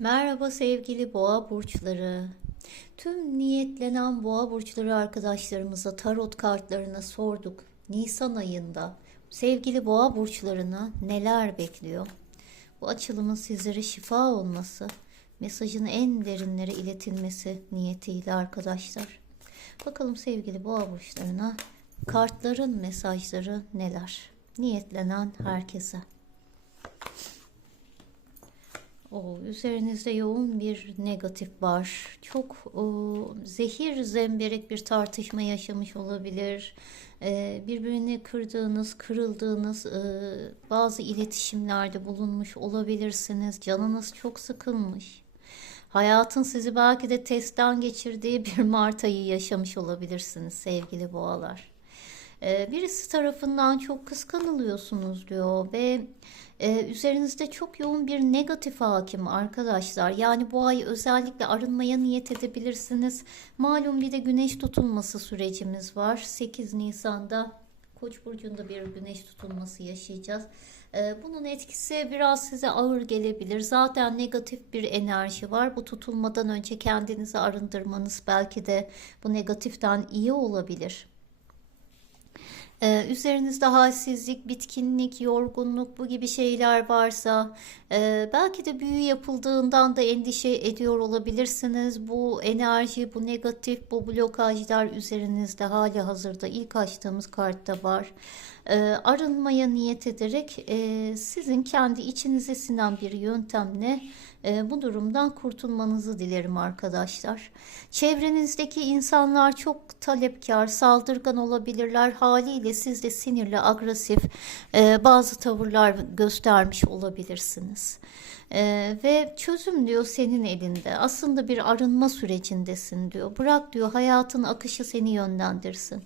Merhaba sevgili boğa burçları. Tüm niyetlenen boğa burçları arkadaşlarımıza tarot kartlarına sorduk. Nisan ayında sevgili boğa burçlarına neler bekliyor? Bu açılımın sizlere şifa olması, mesajın en derinlere iletilmesi niyetiyle arkadaşlar. Bakalım sevgili boğa burçlarına kartların mesajları neler? Niyetlenen herkese. Üzerinizde yoğun bir negatif var. Çok o, zehir zemberek bir tartışma yaşamış olabilir. Ee, birbirini kırdığınız, kırıldığınız e, bazı iletişimlerde bulunmuş olabilirsiniz. Canınız çok sıkılmış. Hayatın sizi belki de testten geçirdiği bir Mart ayı yaşamış olabilirsiniz sevgili boğalar. Ee, birisi tarafından çok kıskanılıyorsunuz diyor ve e, üzerinizde çok yoğun bir negatif hakim arkadaşlar. Yani bu ay özellikle arınmaya niyet edebilirsiniz. Malum bir de güneş tutulması sürecimiz var. 8 Nisan'da Koç burcunda bir güneş tutulması yaşayacağız. Ee, bunun etkisi biraz size ağır gelebilir. Zaten negatif bir enerji var. Bu tutulmadan önce kendinizi arındırmanız belki de bu negatiften iyi olabilir. Ee, üzerinizde halsizlik, bitkinlik, yorgunluk bu gibi şeyler varsa e, belki de büyü yapıldığından da endişe ediyor olabilirsiniz. Bu enerji, bu negatif, bu blokajlar üzerinizde hali hazırda ilk açtığımız kartta var. E, arınmaya niyet ederek e, sizin kendi içinize sinen bir yöntemle e, bu durumdan kurtulmanızı dilerim arkadaşlar. Çevrenizdeki insanlar çok talepkar, saldırgan olabilirler. Haliyle siz de sinirli, agresif e, bazı tavırlar göstermiş olabilirsiniz. Ee, ve çözüm diyor senin elinde. Aslında bir arınma sürecindesin diyor. Bırak diyor hayatın akışı seni yönlendirsin.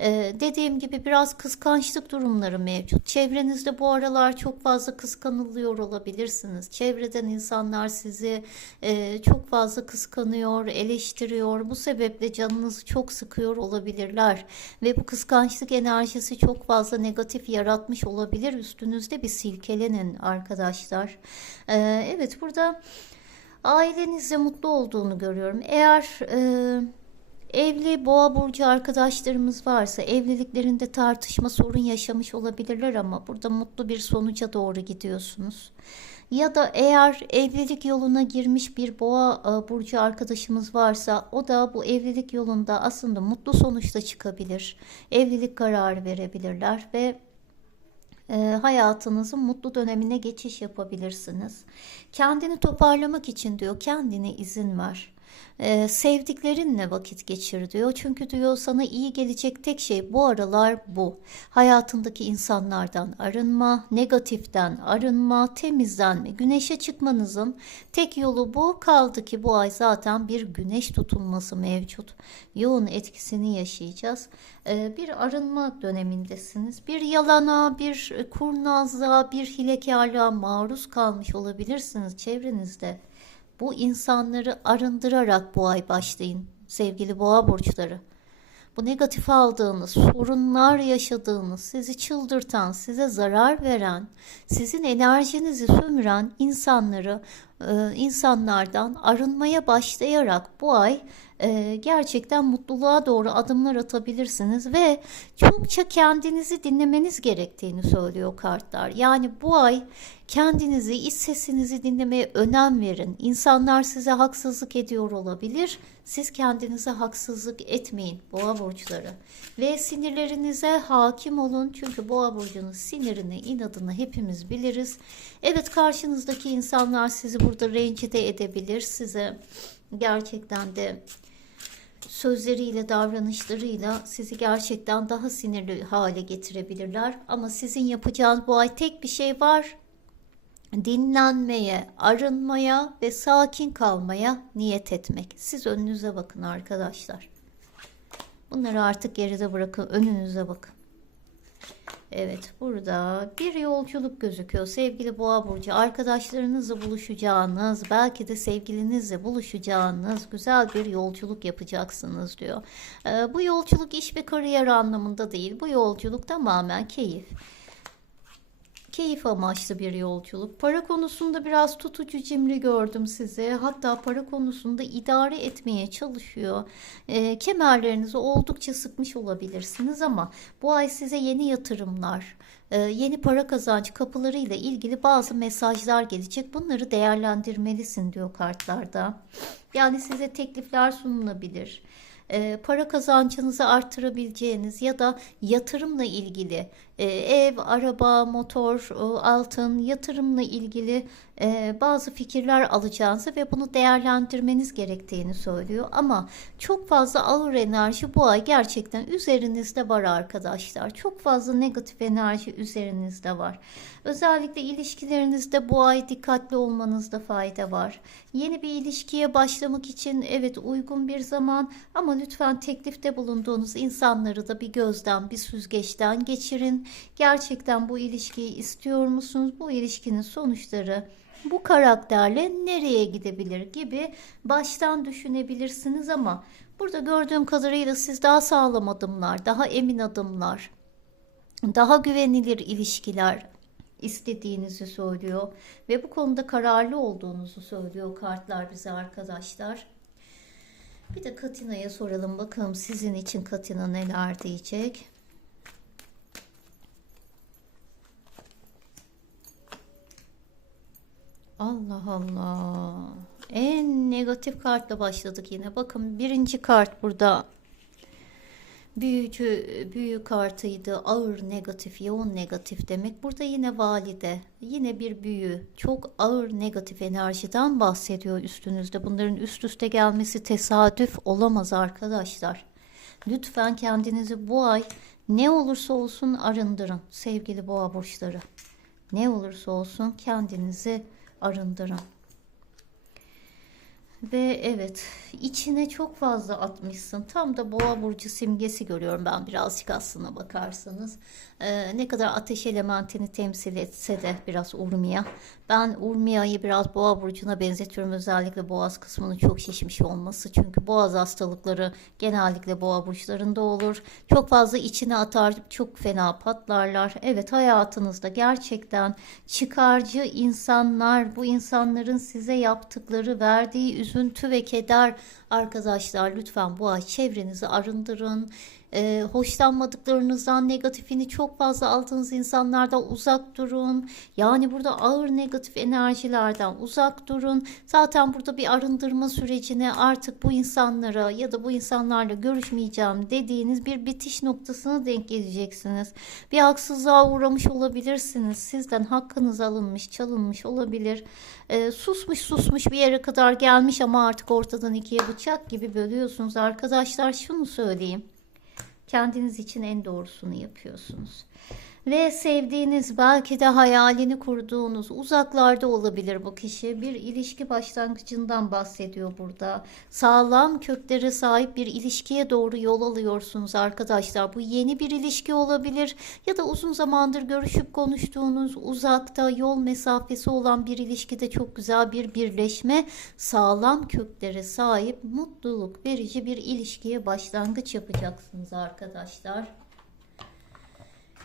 Ee, dediğim gibi biraz kıskançlık durumları mevcut. Çevrenizde bu aralar çok fazla kıskanılıyor olabilirsiniz. Çevreden insanlar sizi e, çok fazla kıskanıyor, eleştiriyor. Bu sebeple canınızı çok sıkıyor olabilirler. Ve bu kıskançlık enerjisi çok fazla negatif yaratmış olabilir. Üstünüzde bir silkelenin arkadaşlar. Ee, evet burada ailenizle mutlu olduğunu görüyorum. Eğer e, evli boğa burcu arkadaşlarımız varsa evliliklerinde tartışma sorun yaşamış olabilirler ama burada mutlu bir sonuca doğru gidiyorsunuz. Ya da eğer evlilik yoluna girmiş bir boğa e, burcu arkadaşımız varsa o da bu evlilik yolunda aslında mutlu sonuçta çıkabilir. Evlilik kararı verebilirler ve e, hayatınızın mutlu dönemine geçiş yapabilirsiniz. Kendini toparlamak için diyor kendine izin ver. Ee, sevdiklerinle vakit geçir diyor. Çünkü diyor sana iyi gelecek tek şey bu aralar bu. Hayatındaki insanlardan arınma, negatiften arınma, temizlenme. Güneşe çıkmanızın tek yolu bu. Kaldı ki bu ay zaten bir güneş tutulması mevcut. Yoğun etkisini yaşayacağız. Ee, bir arınma dönemindesiniz. Bir yalana, bir kurnazlığa, bir hilekarlığa maruz kalmış olabilirsiniz çevrenizde. Bu insanları arındırarak bu ay başlayın sevgili boğa burçları. Bu negatif aldığınız, sorunlar yaşadığınız, sizi çıldırtan, size zarar veren, sizin enerjinizi sömüren insanları, e, insanlardan arınmaya başlayarak bu ay e, gerçekten mutluluğa doğru adımlar atabilirsiniz ve çokça kendinizi dinlemeniz gerektiğini söylüyor kartlar. Yani bu ay kendinizi, iç sesinizi dinlemeye önem verin. İnsanlar size haksızlık ediyor olabilir. Siz kendinize haksızlık etmeyin boğa burçları. Ve sinirlerinize hakim olun. Çünkü boğa burcunun sinirini, inadını hepimiz biliriz. Evet karşınızdaki insanlar sizi burada rencide edebilir. Size gerçekten de sözleriyle, davranışlarıyla sizi gerçekten daha sinirli hale getirebilirler. Ama sizin yapacağınız bu ay tek bir şey var. Dinlenmeye, arınmaya ve sakin kalmaya niyet etmek. Siz önünüze bakın arkadaşlar. Bunları artık geride bırakın, önünüze bakın. Evet burada bir yolculuk gözüküyor. Sevgili boğa burcu arkadaşlarınızla buluşacağınız belki de sevgilinizle buluşacağınız güzel bir yolculuk yapacaksınız diyor. Ee, bu yolculuk iş ve kariyer anlamında değil. Bu yolculuk tamamen keyif keyif amaçlı bir yolculuk. Para konusunda biraz tutucu cimri gördüm size. Hatta para konusunda idare etmeye çalışıyor. E, kemerlerinizi oldukça sıkmış olabilirsiniz ama bu ay size yeni yatırımlar, e, yeni para kazancı kapılarıyla ilgili bazı mesajlar gelecek. Bunları değerlendirmelisin diyor kartlarda. Yani size teklifler sunulabilir e, para kazancınızı artırabileceğiniz ya da yatırımla ilgili e, ev, araba, motor, e, altın yatırımla ilgili e, bazı fikirler alacağınızı ve bunu değerlendirmeniz gerektiğini söylüyor. Ama çok fazla ağır enerji bu ay gerçekten üzerinizde var arkadaşlar. Çok fazla negatif enerji üzerinizde var. Özellikle ilişkilerinizde bu ay dikkatli olmanızda fayda var. Yeni bir ilişkiye başlamak için evet uygun bir zaman ama lütfen teklifte bulunduğunuz insanları da bir gözden, bir süzgeçten geçirin. Gerçekten bu ilişkiyi istiyor musunuz? Bu ilişkinin sonuçları bu karakterle nereye gidebilir gibi baştan düşünebilirsiniz ama burada gördüğüm kadarıyla siz daha sağlam adımlar, daha emin adımlar, daha güvenilir ilişkiler istediğinizi söylüyor ve bu konuda kararlı olduğunuzu söylüyor kartlar bize arkadaşlar. Bir de Katina'ya soralım bakalım sizin için Katina neler diyecek. Allah Allah. En negatif kartla başladık yine. Bakın birinci kart burada. Büyücü, büyü kartıydı. Ağır negatif, yoğun negatif demek. Burada yine valide, yine bir büyü. Çok ağır negatif enerjiden bahsediyor üstünüzde. Bunların üst üste gelmesi tesadüf olamaz arkadaşlar. Lütfen kendinizi bu ay ne olursa olsun arındırın sevgili boğa burçları. Ne olursa olsun kendinizi arındırın. Ve evet içine çok fazla atmışsın. Tam da boğa burcu simgesi görüyorum ben birazcık aslına bakarsanız. Ee, ne kadar ateş elementini temsil etse de biraz Urmia. Ben Urmia'yı biraz boğa burcuna benzetiyorum. Özellikle boğaz kısmının çok şişmiş olması. Çünkü boğaz hastalıkları genellikle boğa burçlarında olur. Çok fazla içine atar, çok fena patlarlar. Evet hayatınızda gerçekten çıkarcı insanlar, bu insanların size yaptıkları, verdiği üzüntü ve keder arkadaşlar lütfen bu ay çevrenizi arındırın e, hoşlanmadıklarınızdan negatifini çok fazla aldığınız insanlardan uzak durun. Yani burada ağır negatif enerjilerden uzak durun. Zaten burada bir arındırma sürecine artık bu insanlara ya da bu insanlarla görüşmeyeceğim dediğiniz bir bitiş noktasına denk geleceksiniz. Bir haksızlığa uğramış olabilirsiniz. Sizden hakkınız alınmış, çalınmış olabilir. E, susmuş susmuş bir yere kadar gelmiş ama artık ortadan ikiye bıçak gibi bölüyorsunuz. Arkadaşlar şunu söyleyeyim. Kendiniz için en doğrusunu yapıyorsunuz. Ve sevdiğiniz, belki de hayalini kurduğunuz, uzaklarda olabilir bu kişi. Bir ilişki başlangıcından bahsediyor burada. Sağlam köklere sahip bir ilişkiye doğru yol alıyorsunuz arkadaşlar. Bu yeni bir ilişki olabilir ya da uzun zamandır görüşüp konuştuğunuz, uzakta yol mesafesi olan bir ilişkide çok güzel bir birleşme, sağlam köklere sahip, mutluluk verici bir ilişkiye başlangıç yapacaksınız arkadaşlar.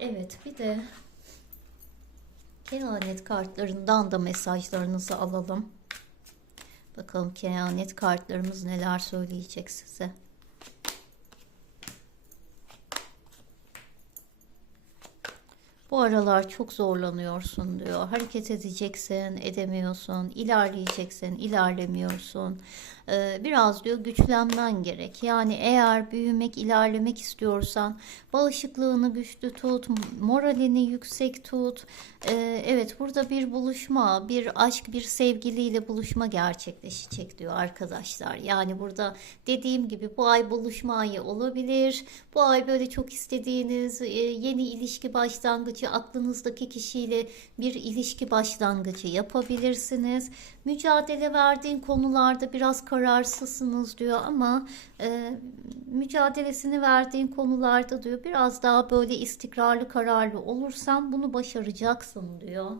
Evet bir de kehanet kartlarından da mesajlarınızı alalım. Bakalım kehanet kartlarımız neler söyleyecek size. Bu aralar çok zorlanıyorsun diyor. Hareket edeceksin, edemiyorsun. ilerleyeceksin, ilerlemiyorsun. Ee, biraz diyor güçlenmen gerek. Yani eğer büyümek, ilerlemek istiyorsan bağışıklığını güçlü tut, moralini yüksek tut. Ee, evet burada bir buluşma, bir aşk, bir sevgiliyle buluşma gerçekleşecek diyor arkadaşlar. Yani burada dediğim gibi bu ay buluşma ayı olabilir. Bu ay böyle çok istediğiniz e, yeni ilişki başlangıcı, aklınızdaki kişiyle bir ilişki başlangıcı yapabilirsiniz. Mücadele verdiğin konularda biraz kararsızsınız diyor ama e, mücadelesini verdiğin konularda diyor biraz daha böyle istikrarlı kararlı olursan bunu başaracaksın diyor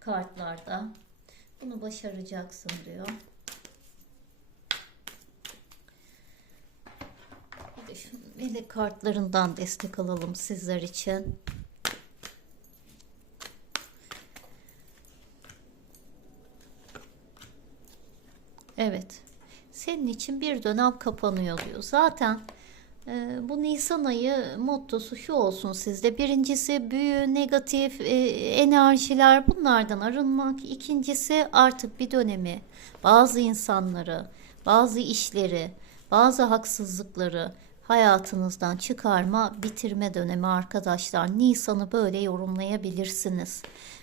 kartlarda. Bunu başaracaksın diyor. Bir melek kartlarından destek alalım sizler için. Evet. Senin için bir dönem kapanıyor diyor. Zaten e, bu Nisan ayı mottosu şu olsun sizde. Birincisi büyü, negatif e, enerjiler bunlardan arınmak. İkincisi artık bir dönemi bazı insanları, bazı işleri, bazı haksızlıkları hayatınızdan çıkarma, bitirme dönemi arkadaşlar. Nisan'ı böyle yorumlayabilirsiniz.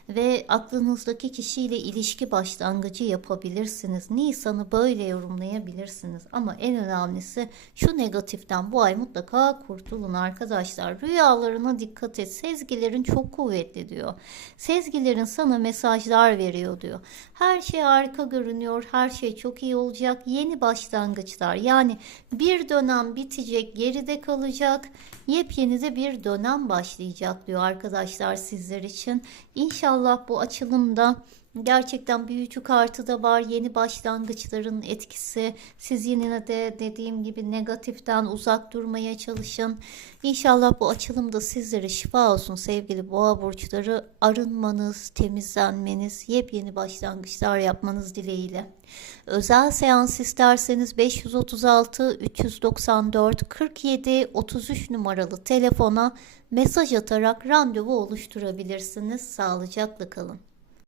Ve aklınızdaki kişiyle ilişki başlangıcı yapabilirsiniz. Nisan'ı böyle yorumlayabilirsiniz. Ama en önemlisi şu negatiften bu ay mutlaka kurtulun arkadaşlar. Rüyalarına dikkat et. Sezgilerin çok kuvvetli diyor. Sezgilerin sana mesajlar veriyor diyor. Her şey harika görünüyor. Her şey çok iyi olacak. Yeni başlangıçlar. Yani bir dönem bitecek, geride kalacak. Yepyeni bir dönem başlayacak diyor arkadaşlar sizler için. İnşallah bu açılımda gerçekten büyücü kartı da var. Yeni başlangıçların etkisi. Siz yine de dediğim gibi negatiften uzak durmaya çalışın. İnşallah bu açılımda sizlere şifa olsun sevgili boğa burçları. Arınmanız, temizlenmeniz, yepyeni başlangıçlar yapmanız dileğiyle. Özel seans isterseniz 536 394 47 33 numaralı telefona mesaj atarak randevu oluşturabilirsiniz. Sağlıcakla kalın.